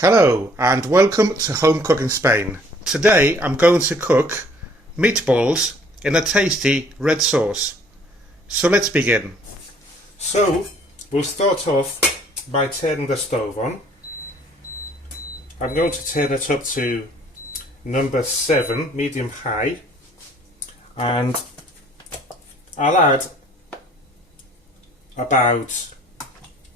Hello and welcome to Home Cooking Spain. Today I'm going to cook meatballs in a tasty red sauce. So let's begin. So we'll start off by turning the stove on. I'm going to turn it up to number 7, medium high, and I'll add about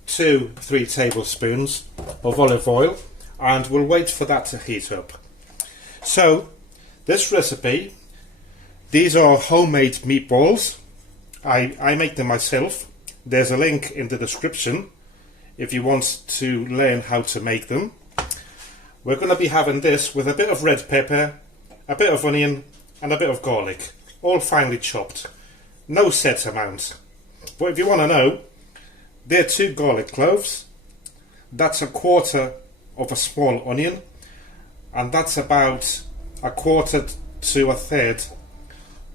2-3 tablespoons of olive oil, and we'll wait for that to heat up. So this recipe, these are homemade meatballs. I make them myself. There's a link in the description if you want to learn how to make them. We're going to be having this with a bit of red pepper, a bit of onion and a bit of garlic, all finely chopped. No set amount. But if you want to know, they're 2 garlic cloves, that's 1/4 of a small onion, and that's about 1/4 to 1/3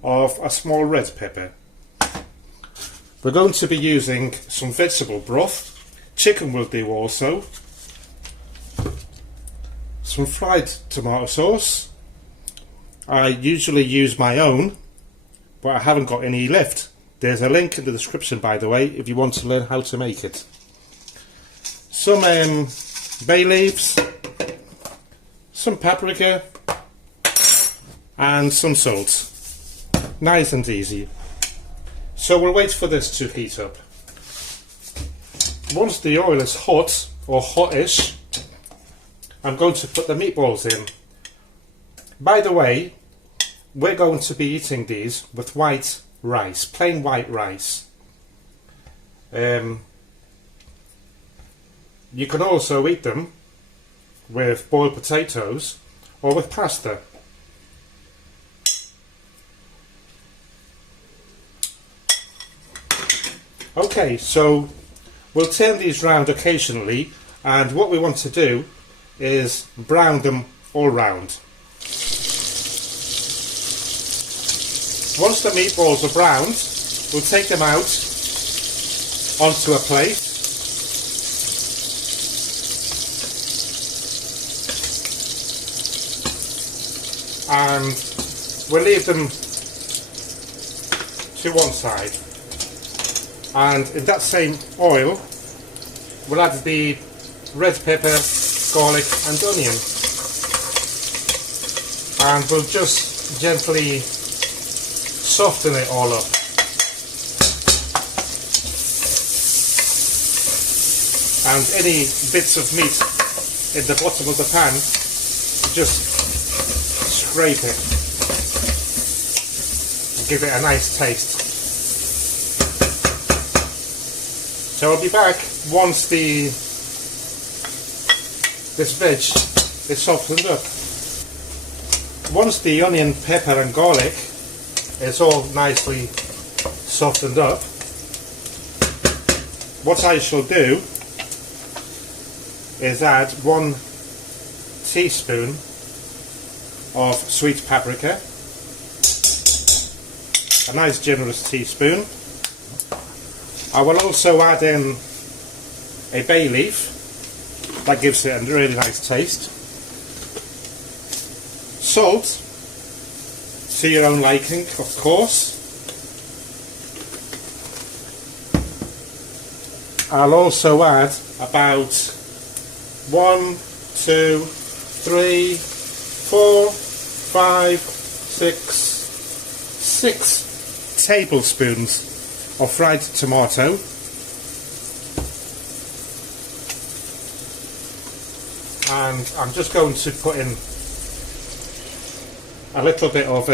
of a small red pepper. We're going to be using some vegetable broth, chicken will do also, some fried tomato sauce. I usually use my own, but I haven't got any left. There's a link in the description, by the way, if you want to learn how to make it. Some bay leaves, some paprika, and some salt. Nice and easy. So we'll wait for this to heat up. Once the oil is hot, or hottish, I'm going to put the meatballs in. By the way, we're going to be eating these with white rice, plain white rice. You can also eat them with boiled potatoes or with pasta. Okay, so we'll turn these round occasionally, and what we want to do is brown them all round. Once the meatballs are browned, we'll take them out onto a plate. And we'll leave them to one side. And in that same oil, we'll add the red pepper, garlic and onion. And we'll just gently soften it all up. And any bits of meat in the bottom of the pan, just scrape it and give it a nice taste. So I'll be back once this veg is softened up. Once the onion, pepper and garlic is all nicely softened up, what I shall do is add 1 teaspoon of sweet paprika, a nice generous teaspoon. I will also add in a bay leaf, that gives it a really nice taste. Salt to your own liking, of course. I'll also add about 1, 2, 3, 4, 5, 6 tablespoons of fried tomato. And I'm just going to put in a little bit of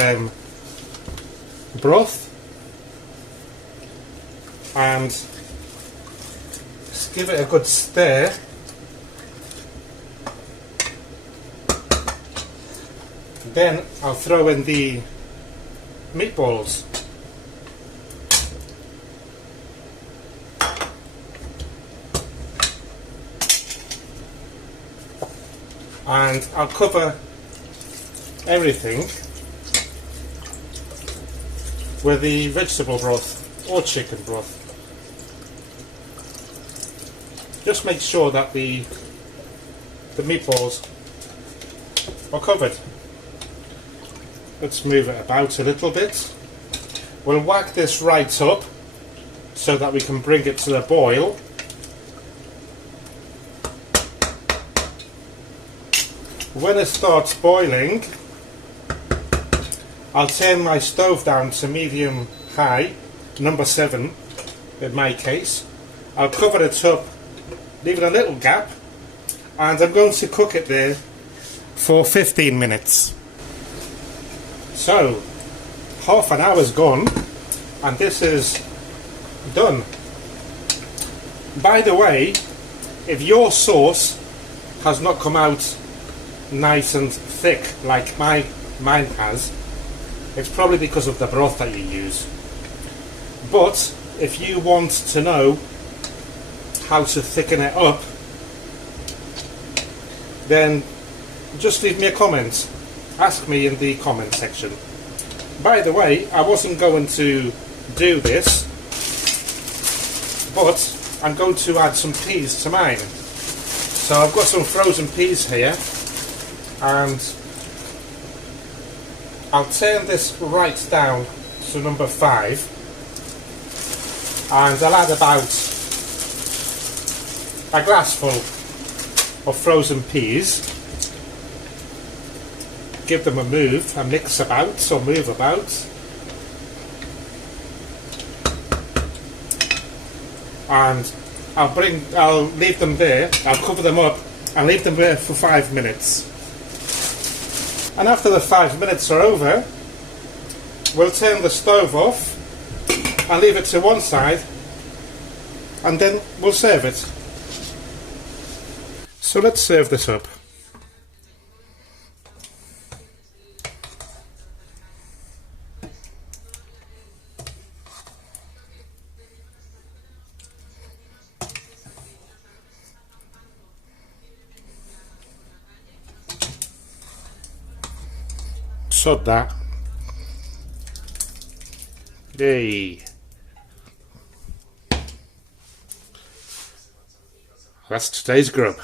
broth and just give it a good stir. Then I'll throw in the meatballs. And I'll cover everything with the vegetable broth or chicken broth. Just make sure that the the meatballs are covered. Let's move it about a little bit. We'll whack this right up so that we can bring it to the boil. When it starts boiling, I'll turn my stove down to medium high, number 7 in my case. I'll cover it up, leaving a little gap, and I'm going to cook it there for 15 minutes. So, half an hour's gone, and this is done. By the way, if your sauce has not come out nice and thick like mine has, it's probably because of the broth that you use. But if you want to know how to thicken it up, then just leave me a comment. Ask me in the comment section. By the way, I wasn't going to do this, but I'm going to add some peas to mine. So I've got some frozen peas here, and I'll turn this right down to number 5, and I'll add about a glassful of frozen peas. Give them a mix about, or move about. And I'll leave them there, I'll cover them up and leave them there for 5 minutes. And after the 5 minutes are over, we'll turn the stove off and leave it to one side, and then we'll serve it. So let's serve this up. Sod that. Yay. That's today's grub.